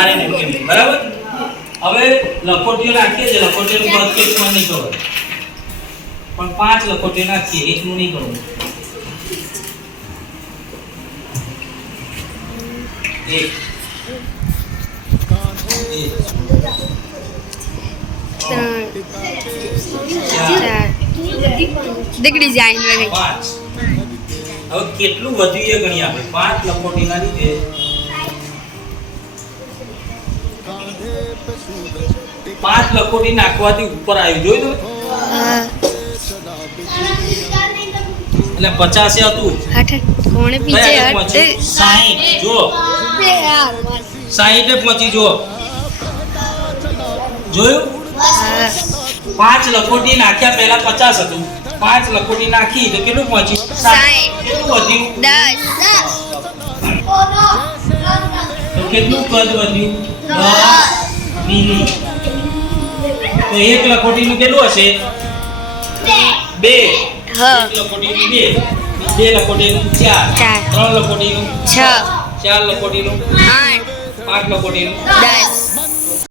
4 mm બરાબર. હવે લખોટીઓ નાખીએ છે, લખોટીઓનું કદ કેટલું મને નહીં ખબર, પણ 5 લખોટીઓ નાખીએ, એટલું નહીં કરવું. એક દીકરી જાય 5. હવે કેટલું વધ્યું એ ગણી આપણે. 5 લખોટીના લીધે 5 લખોટી નાખવાથી ઉપર આવ્યું, જોયું તમે? એટલે 50 હતું. કોણે પીછે હટ 60 જો 60 પહોંચી જો જોયું. 5 લખોટી નાખ્યા પહેલા 50 હતું, 5 લખોટી નાખી તો કેટલું પહોંચ્યું? 60. કેટલું વધ્યું? 10. તો કેટલું કદ વધ્યું? 10 મિલી. તો એક લખોટીનું કેટલું હશે? 2. એક લખોટીનું 2, 2 લખોટીનું 4, 3 લખોટીનું 6, 4 લખોટીનું 8, 5 લખોટીનું 10.